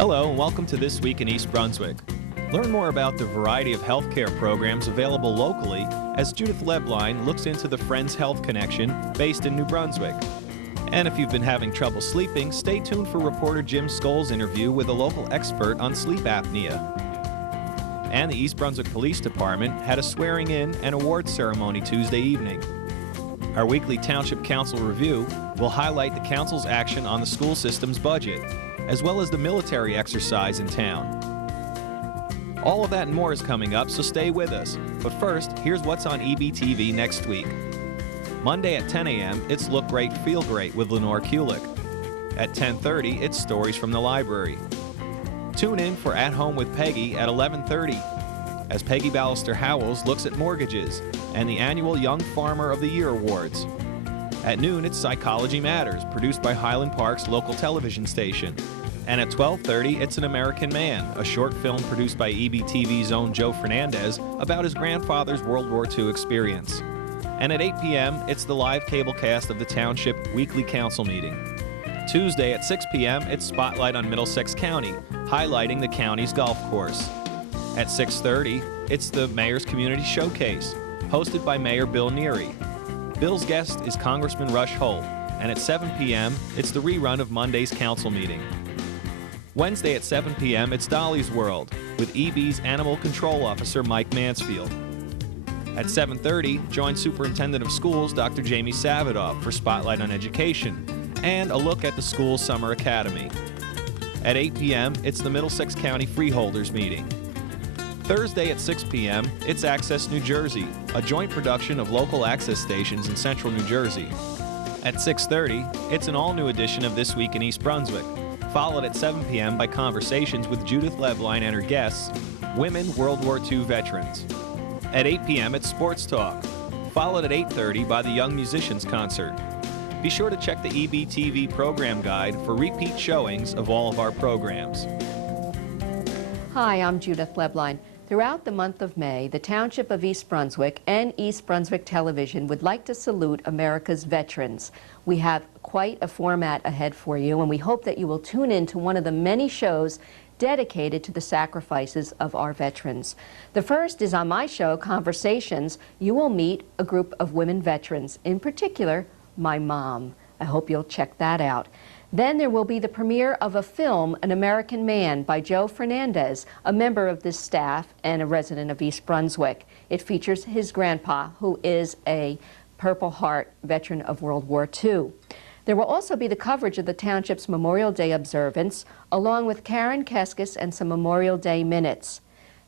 Hello and welcome to This Week in East Brunswick. Learn more about the variety of healthcare programs available locally as Judith Leblein looks into the Friends Health Connection based in New Brunswick. And if you've been having trouble sleeping, stay tuned for reporter Jim Schole's interview with a local expert on sleep apnea. And the East Brunswick Police Department had a swearing-in and awards ceremony Tuesday evening. Our weekly Township Council review will highlight the Council's action on the school system's budget, as well as the military exercise in town. All of that and more is coming up, so stay with us. But first, here's what's on EBTV next week. Monday at 10 a.m., it's Look Great, Feel Great with Lenore Kulik. At 10:30, it's Stories from the Library. Tune in for At Home with Peggy at 11:30, as Peggy Ballister-Howells looks at mortgages and the annual Young Farmer of the Year Awards. At noon, it's Psychology Matters, produced by Highland Park's local television station. And at 12:30, it's An American Man, a short film produced by EBTV's own Joe Fernandez about his grandfather's World War II experience. And at 8 p.m., it's the live cable cast of the Township Weekly Council meeting. Tuesday at 6 p.m., it's Spotlight on Middlesex County, highlighting the county's golf course. At 6:30, it's the Mayor's Community Showcase, hosted by Mayor Bill Neary. Bill's guest is Congressman Rush Holt, and at 7 p.m., it's the rerun of Monday's council meeting. Wednesday at 7 p.m., it's Dolly's World, with EB's Animal Control Officer Mike Mansfield. At 7:30, join Superintendent of Schools Dr. Jamie Savadoff for Spotlight on Education and a look at the school's summer academy. At 8 p.m., it's the Middlesex County Freeholders meeting. Thursday at 6 p.m., it's Access New Jersey, a joint production of local access stations in central New Jersey. At 6:30, it's an all-new edition of This Week in East Brunswick, followed at 7 p.m. by conversations with Judith Leblein and her guests, Women World War II Veterans. At 8 p.m., it's Sports Talk, followed at 8:30 by the Young Musicians Concert. Be sure to check the EBTV program guide for repeat showings of all of our programs. Hi, I'm Judith Leblein. Throughout the month of May, the Township of East Brunswick and East Brunswick Television would like to salute America's veterans. We have quite a format ahead for you, and we hope that you will tune in to one of the many shows dedicated to the sacrifices of our veterans. The first is on my show, Conversations. You will meet a group of women veterans, in particular, my mom. I hope you'll check that out. Then there will be the premiere of a film, An American Man, by Joe Fernandez, a member of this staff and a resident of East Brunswick. It features his grandpa, who is a Purple Heart veteran of World War II. There will also be the coverage of the Township's Memorial Day observance, along with Karen Keskis and some Memorial Day minutes.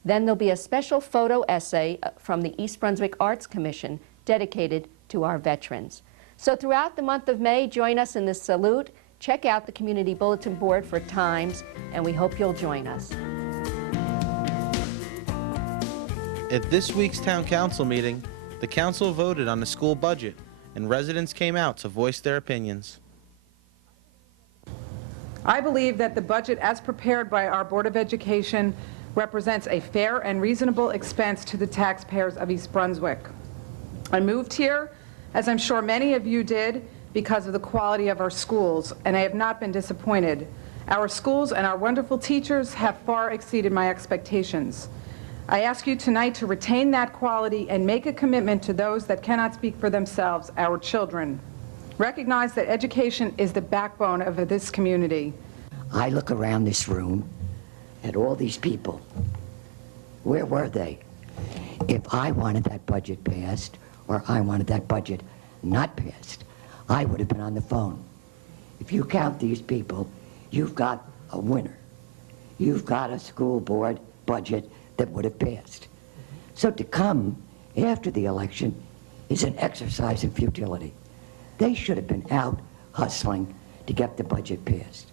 Then there'll be a special photo essay from the East Brunswick Arts Commission dedicated to our veterans. So throughout the month of May, join us in this salute. Check out the Community Bulletin Board for times, and we hope you'll join us. At this week's Town Council meeting, the Council voted on the school budget, and residents came out to voice their opinions. I believe that the budget as prepared by our Board of Education represents a fair and reasonable expense to the taxpayers of East Brunswick. I moved here, as I'm sure many of you did, because of the quality of our schools, and I have not been disappointed. Our schools and our wonderful teachers have far exceeded my expectations. I ask you tonight to retain that quality and make a commitment to those that cannot speak for themselves, our children. Recognize that education is the backbone of this community. I look around this room at all these people. Where were they? If I wanted that budget passed, or I wanted that budget not passed, I would have been on the phone. If you count these people, you've got a winner. You've got a school board budget that would have passed. So to come after the election is an exercise in futility. They should have been out hustling to get the budget passed.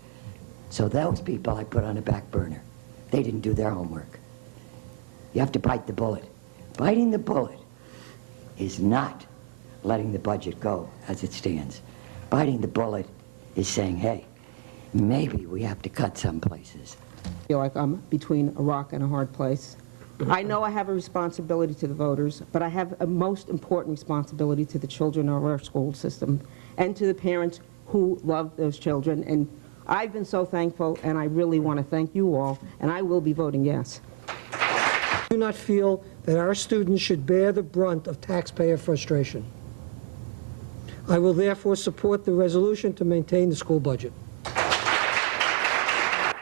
So those people I put on the back burner. They didn't do their homework. You have to bite the bullet. Biting the bullet is not letting the budget go as it stands. Biting the bullet is saying, hey, maybe we have to cut some places. I feel like I'm between a rock and a hard place. I know I have a responsibility to the voters, but I have a most important responsibility to the children of our school system and to the parents who love those children. And I've been so thankful, and I really want to thank you all, and I will be voting yes. I do not feel that our students should bear the brunt of taxpayer frustration. I will therefore support the resolution to maintain the school budget.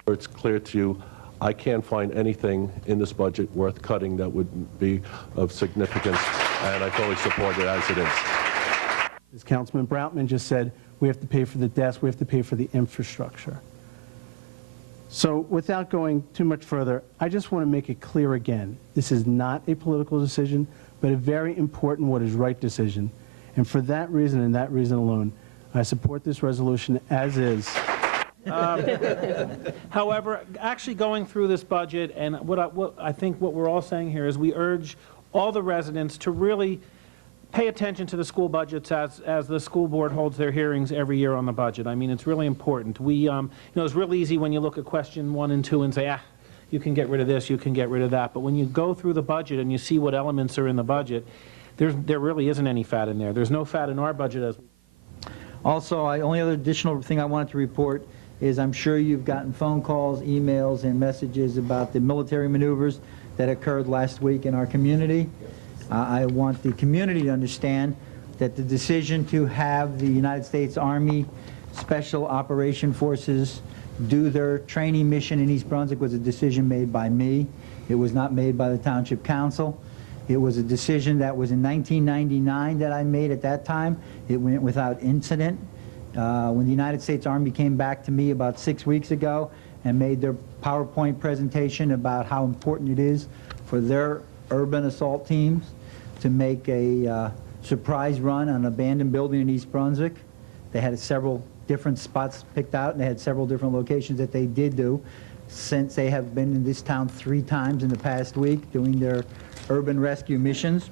It's clear to you, I can't find anything in this budget worth cutting that would be of significance, and I fully support it as it is. As Councilman Broutman just said, we have to pay for the desks, we have to pay for the infrastructure. So without going too much further, I just want to make it clear again, this is not a political decision, but a very important what is right decision. And for that reason and that reason alone, I support this resolution as is. However, actually going through this budget, and what I think what we're all saying here is we urge all the residents to really pay attention to the school budgets as the school board holds their hearings every year on the budget. I mean, it's really important. We, you know, it's really easy when you look at question 1 and 2 and say, you can get rid of this, you can get rid of that. But when you go through the budget and you see what elements are in the budget, there really isn't any fat in there. There's no fat in our budget. Also, only other additional thing I wanted to report is I'm sure you've gotten phone calls, emails, and messages about the military maneuvers that occurred last week in our community. I want the community to understand that the decision to have the United States Army Special Operation Forces do their training mission in East Brunswick was a decision made by me. It was not made by the Township Council. It was a decision that was in 1999 that I made at that time. It went without incident. When the United States Army came back to me about 6 weeks ago and made their PowerPoint presentation about how important it is for their urban assault teams to make a surprise run on an abandoned building in East Brunswick. They had several different spots picked out, and they had several different locations that they did do, since they have been in this town 3 times in the past week doing their urban rescue missions.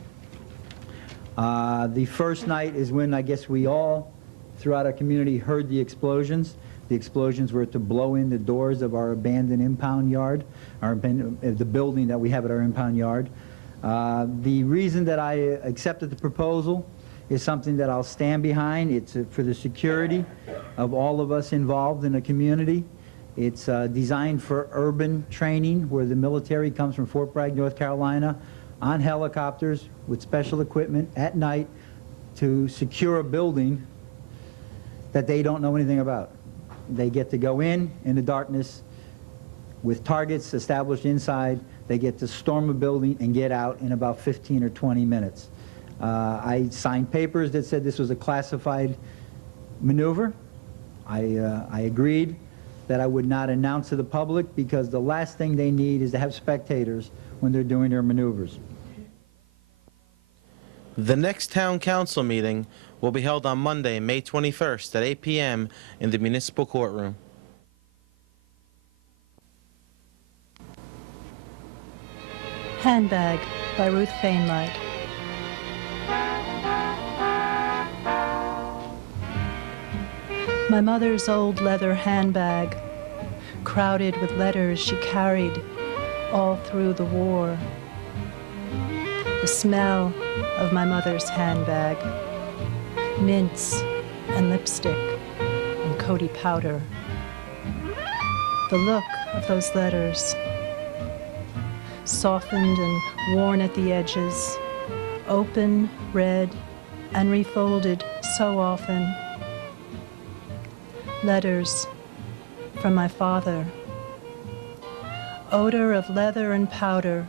The first night is when I guess we all throughout our community heard the explosions. The explosions were to blow in the doors of our abandoned impound yard, the building that we have at our impound yard. The reason that I accepted the proposal is something that I'll stand behind. It's for the security of all of us involved in the community. It's designed for urban training, where the military comes from Fort Bragg, North Carolina, on helicopters with special equipment at night to secure a building that they don't know anything about. They get to go in the darkness with targets established inside. They get to storm a building and get out in about 15 or 20 minutes. I signed papers that said this was a classified maneuver. I agreed that I would not announce to the public, because the last thing they need is to have spectators when they're doing their maneuvers. The next town council meeting will be held on Monday, May 21st at 8 p.m. in the municipal courtroom. Handbag by Ruth Fainlight. My mother's old leather handbag, crowded with letters she carried all through the war. The smell of my mother's handbag, mints and lipstick and Coty powder. The look of those letters, softened and worn at the edges, open, read, and refolded so often. Letters from my father. Odor of leather and powder,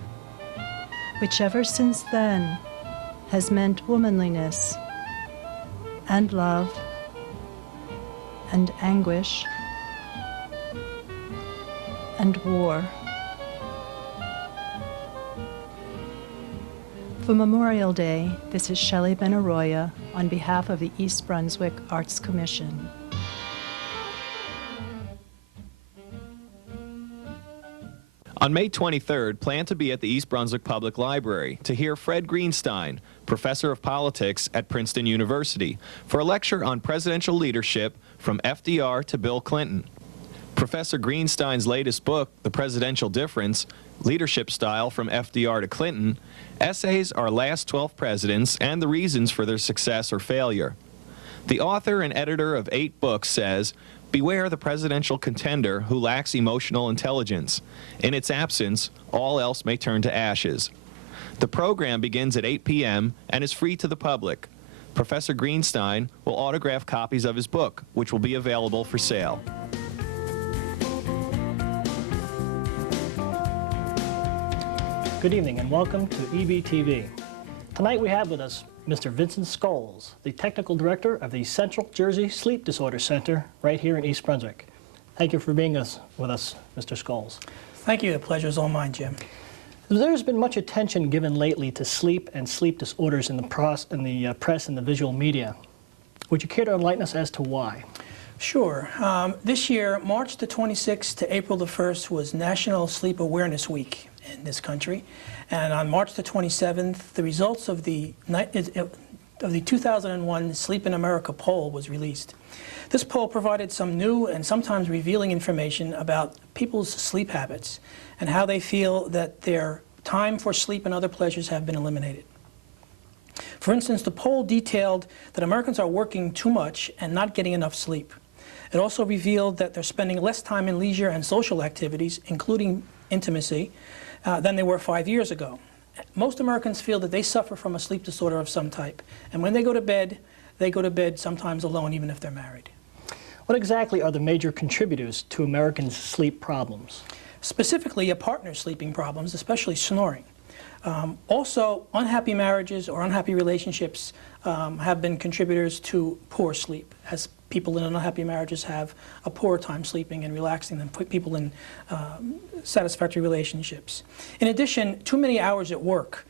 which ever since then has meant womanliness and love and anguish and war. For Memorial Day, this is Shelley Benaroya on behalf of the East Brunswick Arts Commission. On May 23rd, plan to be at the East Brunswick Public Library to hear Fred Greenstein, professor of politics at Princeton University, for a lecture on presidential leadership from FDR to Bill Clinton. Professor Greenstein's latest book, The Presidential Difference, Leadership Style from FDR to Clinton, essays our last 12 presidents and the reasons for their success or failure. The author and editor of 8 books says, Beware the presidential contender who lacks emotional intelligence. In its absence, all else may turn to ashes. The program begins at 8 p.m. and is free to the public. Professor Greenstein will autograph copies of his book, which will be available for sale. Good evening and welcome to EBTV. Tonight we have with us Mr. Vincent Scoloe, the Technical Director of the Central Jersey Sleep Disorder Center right here in East Brunswick. Thank you for being with us, Mr. Scoloe. Thank you. The pleasure is all mine, Jim. There's been much attention given lately to sleep and sleep disorders in the press and the visual media. Would you care to enlighten us as to why? Sure. This year, March the 26th to April the 1st was National Sleep Awareness Week in this country. And on March the 27th, the results of the 2001 Sleep in America poll was released. This poll provided some new and sometimes revealing information about people's sleep habits and how they feel that their time for sleep and other pleasures have been eliminated. For instance, the poll detailed that Americans are working too much and not getting enough sleep. It also revealed that they're spending less time in leisure and social activities, including intimacy, than they were 5 years ago. Most Americans feel that they suffer from a sleep disorder of some type. And when they go to bed sometimes alone, even if they're married. What exactly are the major contributors to Americans' sleep problems? Specifically, a partner's sleeping problems, especially snoring. Also, unhappy marriages or unhappy relationships have been contributors to poor sleep, as people in unhappy marriages have a poor time sleeping and relaxing than people in satisfactory relationships. In addition, too many hours at work,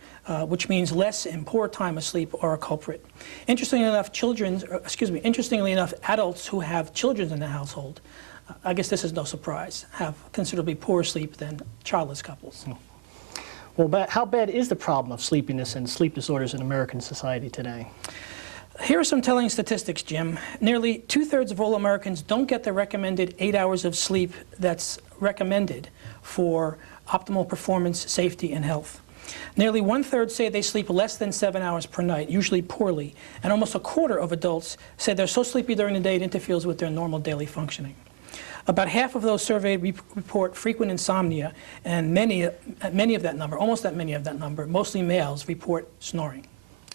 which means less and poor time of sleep, are a culprit. Interestingly enough, adults who have children in the household, I guess this is no surprise, have considerably poorer sleep than childless couples. Well, how bad is the problem of sleepiness and sleep disorders in American society today? Here are some telling statistics, Jim. Nearly 2/3 of all Americans don't get the recommended 8 hours of sleep that's recommended for optimal performance, safety, and health. Nearly 1/3 say they sleep less than 7 hours per night, usually poorly, and almost a quarter of adults say they're so sleepy during the day it interferes with their normal daily functioning. About half of those surveyed report frequent insomnia, and many of that number, almost that many of that number, mostly males, report snoring.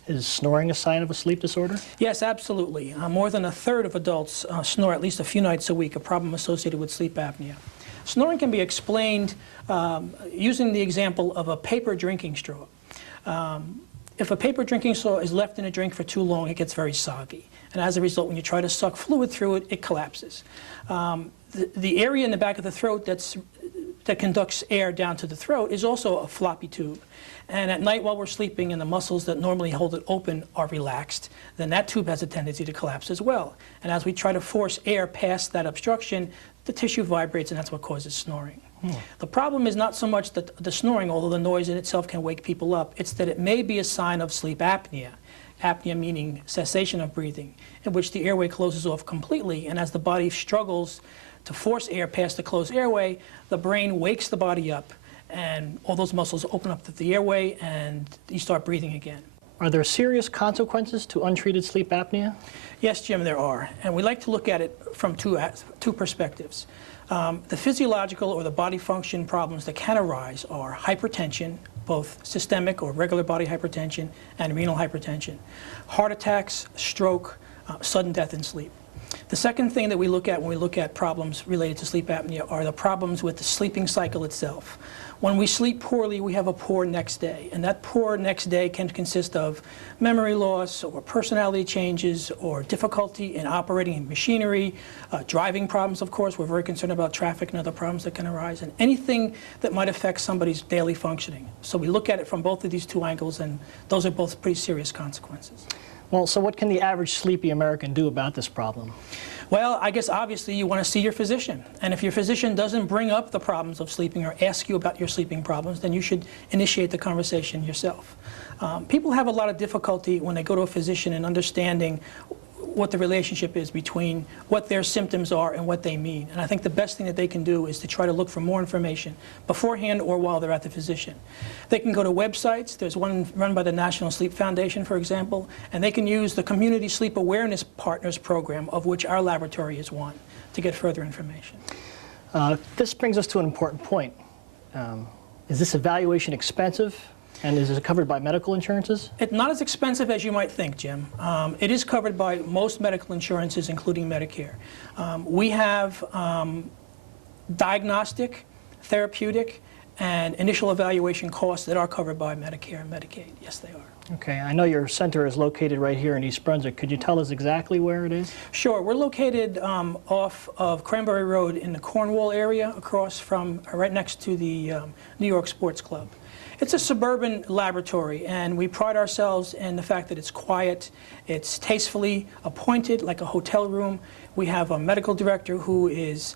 Is snoring a sign of a sleep disorder? Yes, absolutely. More than 1/3 of adults snore at least a few nights a week, a problem associated with sleep apnea. Snoring can be explained using the example of a paper drinking straw. If a paper drinking straw is left in a drink for too long, it gets very soggy. And as a result, when you try to suck fluid through it, it collapses. The area in the back of the throat that conducts air down to the throat is also a floppy tube. And at night while we're sleeping and the muscles that normally hold it open are relaxed, then that tube has a tendency to collapse as well. And as we try to force air past that obstruction, the tissue vibrates, and that's what causes snoring. The problem is not so much that the snoring, although the noise in itself can wake people up, it's that it may be a sign of sleep apnea. Apnea meaning cessation of breathing, in which the airway closes off completely, and as the body struggles to force air past the closed airway, the brain wakes the body up, and all those muscles open up to the airway, and you start breathing again. Are there serious consequences to untreated sleep apnea? Yes, Jim, there are, and we like to look at it from two perspectives. The physiological or the body function problems that can arise are hypertension, both systemic or regular body hypertension, and renal hypertension, heart attacks, stroke, sudden death in sleep. The second thing that we look at when we look at problems related to sleep apnea are the problems with the sleeping cycle itself. When we sleep poorly, we have a poor next day, and that poor next day can consist of memory loss or personality changes or difficulty in operating in machinery, driving problems, of course. We're very concerned about traffic and other problems that can arise, and anything that might affect somebody's daily functioning. So we look at it from both of these two angles, and those are both pretty serious consequences. Well, so what can the average sleepy American do about this problem? Well, I guess obviously you want to see your physician. And if your physician doesn't bring up the problems of sleeping or ask you about your sleeping problems, then you should initiate the conversation yourself. People have a lot of difficulty when they go to a physician in understanding what the relationship is between what their symptoms are and what they mean. And I think the best thing that they can do is to try to look for more information beforehand or while they're at the physician. They can go to websites. There's one run by the National Sleep Foundation, for example, and they can use the Community Sleep Awareness Partners program, of which our laboratory is one. to get further information. This brings us to an important point. Is this evaluation expensive? And is it covered by medical insurances? It's not as expensive as you might think, Jim. It is covered by most medical insurances, including Medicare. We have diagnostic, therapeutic, and initial evaluation costs that are covered by Medicare and Medicaid. Yes, they are. Okay, I know your center is located right here in East Brunswick. Could you tell us exactly where it is? Sure. We're located off of Cranberry Road in the Cornwall area, across from, right next to the New York Sports Club. It's a suburban laboratory, and we pride ourselves in the fact that it's quiet, it's tastefully appointed, like a hotel room. We have a medical director who is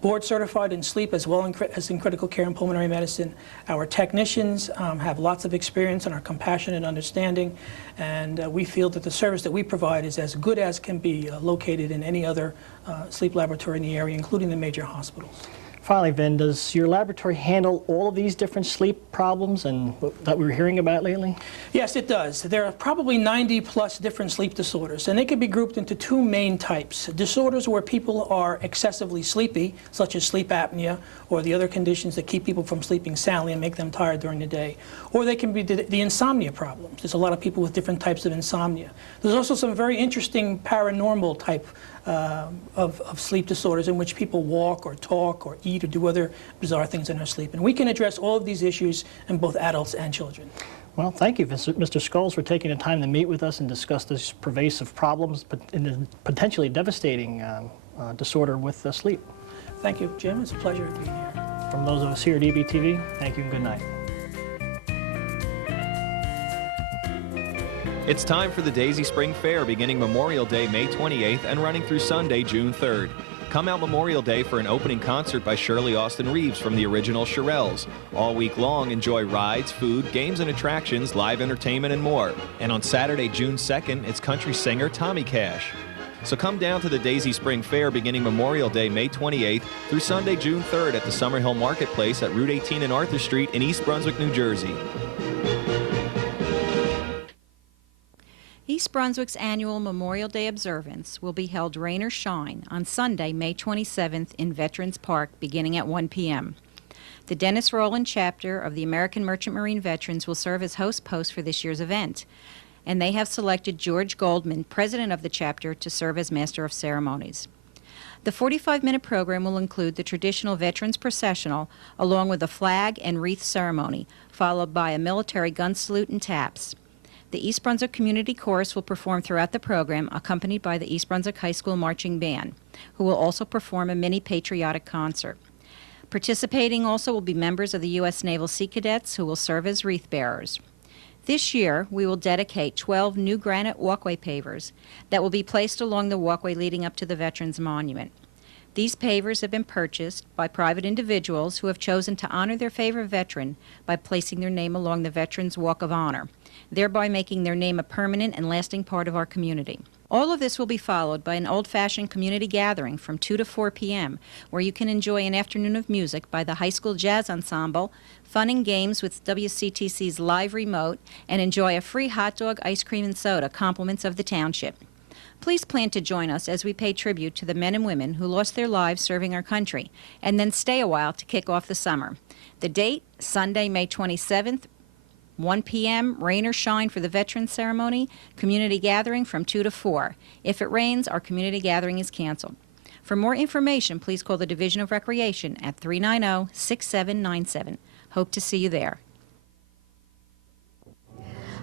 board certified in sleep as well as in critical care and pulmonary medicine. Our technicians have lots of experience and are compassionate and understanding, and we feel that the service that we provide is as good as can be located in any other sleep laboratory in the area, including the major hospitals. Finally, Vin, does your laboratory handle all of these different sleep problems and that we're hearing about lately? Yes, it does. There are probably 90+ different sleep disorders, and they can be grouped into two main types. Disorders where people are excessively sleepy, such as sleep apnea, or the other conditions that keep people from sleeping soundly and make them tired during the day. Or they can be the insomnia problems. There's a lot of people with different types of insomnia. There's also some very interesting paranormal type of sleep disorders in which people walk or talk or eat or do other bizarre things in their sleep. And we can address all of these issues in both adults and children. Well, thank you, Mr. Scholes, for taking the time to meet with us and discuss this pervasive problems and the potentially devastating disorder with sleep. Thank you, Jim. It's a pleasure being here. From those of us here at EBTV, thank you and good night. It's time for the Daisy Spring Fair, beginning Memorial Day, May 28th and running through Sunday, June 3rd. Come out Memorial Day for an opening concert by Shirley Austin Reeves from the original Shirelles. All week long, enjoy rides, food, games and attractions, live entertainment, and more. And on Saturday, June 2nd, it's country singer Tommy Cash. So come down to the Daisy Spring Fair beginning Memorial Day, May 28th through Sunday, June 3rd at the Summerhill Marketplace at Route 18 and Arthur Street in East Brunswick, New Jersey. East Brunswick's annual Memorial Day observance will be held rain or shine on Sunday, May 27th in Veterans Park beginning at 1 p.m. The Dennis Rowland chapter of the American Merchant Marine Veterans will serve as host post for this year's event, and they have selected George Goldman, president of the chapter, to serve as master of ceremonies. The 45-minute program will include the traditional Veterans Processional along with a flag and wreath ceremony, followed by a military gun salute and taps. The East Brunswick Community Chorus will perform throughout the program, accompanied by the East Brunswick High School Marching Band, who will also perform a mini-patriotic concert. Participating also will be members of the U.S. Naval Sea Cadets, who will serve as wreath bearers. This year, we will dedicate 12 new granite walkway pavers that will be placed along the walkway leading up to the Veterans Monument. These pavers have been purchased by private individuals who have chosen to honor their favorite veteran by placing their name along the Veterans Walk of Honor, thereby making their name a permanent and lasting part of our community. All of this will be followed by an old-fashioned community gathering from 2 to 4 p.m., where you can enjoy an afternoon of music by the High School Jazz Ensemble, fun and games with WCTC's live remote, and enjoy a free hot dog, ice cream, and soda, compliments of the township. Please plan to join us as we pay tribute to the men and women who lost their lives serving our country, and then stay a while to kick off the summer. The date, Sunday, May 27th, 1 p.m., rain or shine for the Veterans Ceremony, community gathering from 2 to 4. If it rains, our community gathering is canceled. For more information, please call the Division of Recreation at 390-6797. Hope to see you there.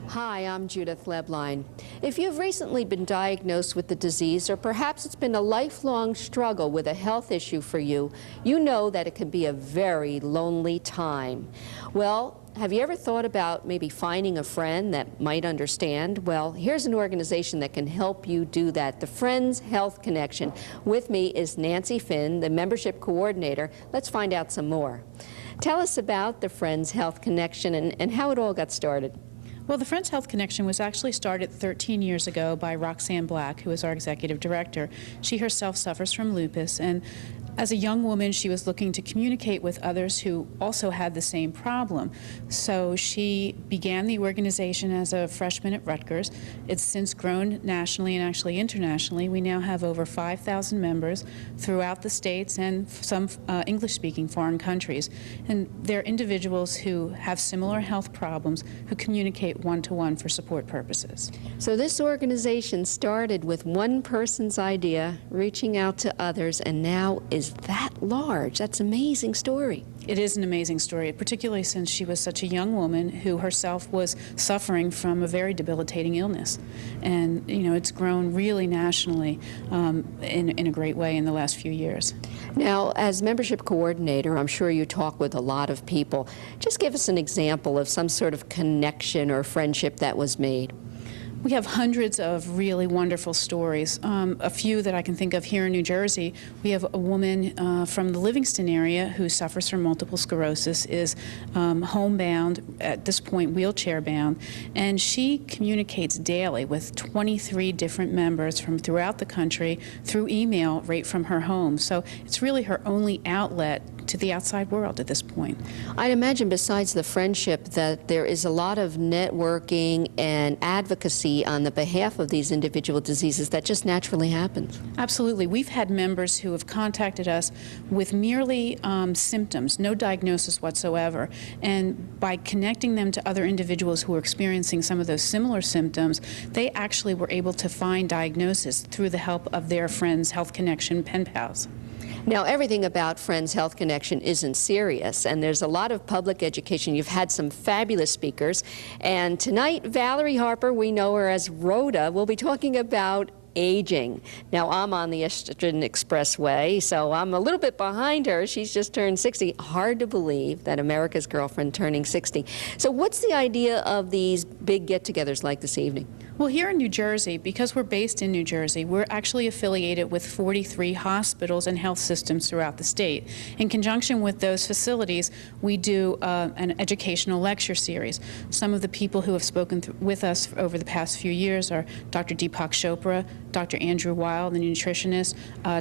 Hi, I'm Judith Leblein. If you've recently been diagnosed with the disease, or perhaps it's been a lifelong struggle with a health issue for you, you know that it can be a very lonely time. Well, have you ever thought about maybe finding a friend that might understand? Well, here's an organization that can help you do that, the Friends Health Connection. With me is Nancy Finn, the membership coordinator. Let's find out some more. Tell us about the Friends Health Connection and how it all got started. Well, the Friends Health Connection was actually started 13 years ago by Roxanne Black, who is our executive director. She herself suffers from lupus, and As a young woman, she was looking to communicate with others who also had the same problem. So she began the organization as a freshman at Rutgers. It's since grown nationally and actually internationally. We now have over 5,000 members throughout the states and some English-speaking foreign countries. And they're individuals who have similar health problems who communicate one-to-one for support purposes. So this organization started with one person's idea, reaching out to others, and now is that large. That's an amazing story. It is an amazing story, particularly since she was such a young woman who herself was suffering from a very debilitating illness. And, you know, it's grown really nationally in a great way in the last few years. Now, as membership coordinator, I'm sure you talk with a lot of people. Just give us an example of some sort of connection or friendship that was made. We have hundreds of really wonderful stories. A few that I can think of here in New Jersey, we have a woman from the Livingston area who suffers from multiple sclerosis, is homebound, at this point wheelchair-bound, and she communicates daily with 23 different members from throughout the country through email right from her home. So it's really her only outlet to the outside world at this point. I'd imagine besides the friendship that there is a lot of networking and advocacy on the behalf of these individual diseases that just naturally happens. Absolutely. We've had members who have contacted us with merely symptoms, no diagnosis whatsoever, and by connecting them to other individuals who are experiencing some of those similar symptoms, they actually were able to find diagnosis through the help of their Friends Health Connection pen pals. Now, everything about Friends Health Connection isn't serious, and there's a lot of public education. You've had some fabulous speakers, and tonight, Valerie Harper, we know her as Rhoda, will be talking about aging. Now, I'm on the Estrogen Expressway, so I'm a little bit behind her. She's just turned 60. Hard to believe that America's girlfriend turning 60. So what's the idea of these big get-togethers like this evening? Well, here in New Jersey, because we're based in New Jersey, we're actually affiliated with 43 hospitals and health systems throughout the state. In conjunction with those facilities, we do an educational lecture series. Some of the people who have spoken with us over the past few years are Dr. Deepak Chopra, Dr. Andrew Weil, the nutritionist,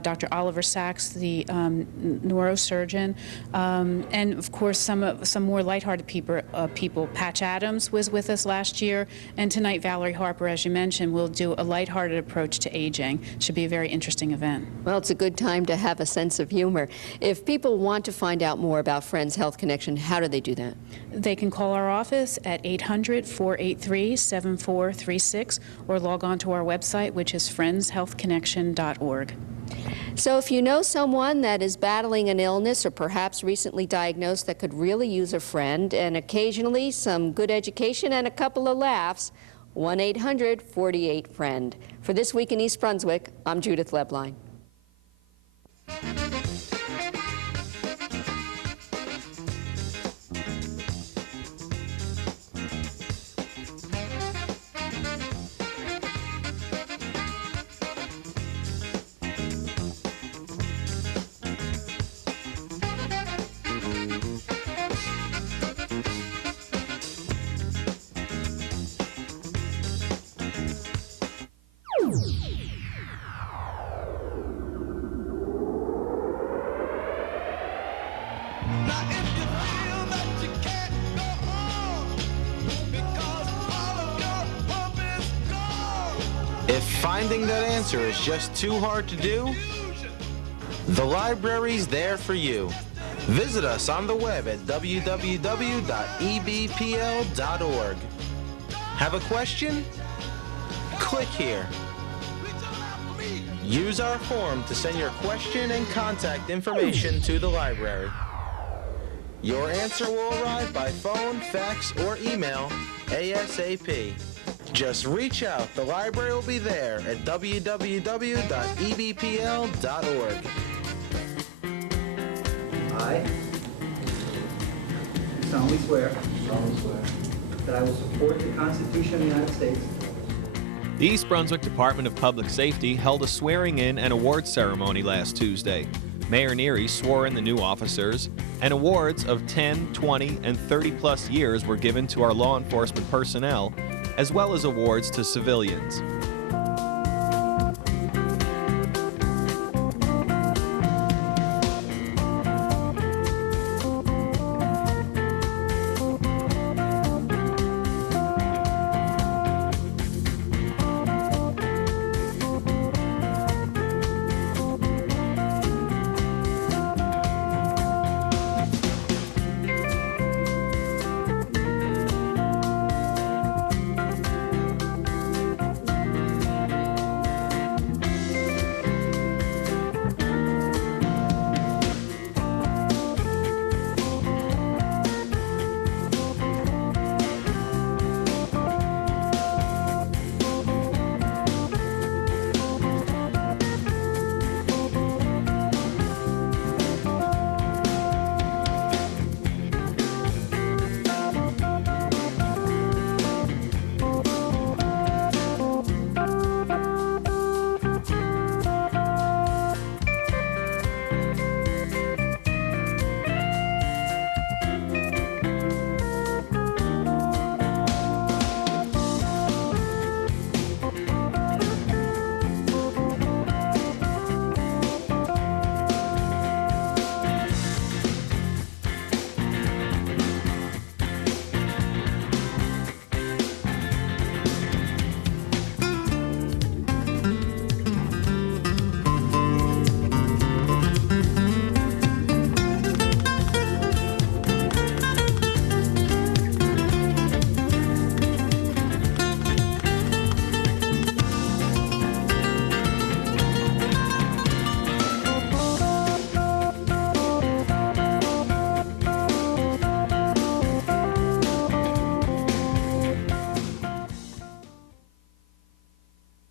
Dr. Oliver Sacks, the neurosurgeon, and of course some more lighthearted people. Patch Adams was with us last year, and tonight Valerie Harper, as you mentioned, will do a lighthearted approach to aging. Should be a very interesting event. Well, it's a good time to have a sense of humor. If people want to find out more about Friends Health Connection, how do they do that? They can call our office at 800-483-7436 or log on to our website, which is friendshealthconnection.org. So if you know someone that is battling an illness or perhaps recently diagnosed that could really use a friend and occasionally some good education and a couple of laughs, 1-800-48-FRIEND. For This Week in East Brunswick, I'm Judith Leblein. If finding that answer is just too hard to do, the library's there for you. Visit us on the web at www.ebpl.org. Have a question? Click here. Use our form to send your question and contact information to the library. Your answer will arrive by phone, fax, or email ASAP. Just reach out. The library will be there at www.ebpl.org. I solemnly swear that I will support the Constitution of the United States. The East Brunswick Department of Public Safety held a swearing-in and awards ceremony last Tuesday. Mayor Neary swore in the new officers, and awards of 10, 20, and 30-plus years were given to our law enforcement personnel, as well as awards to civilians.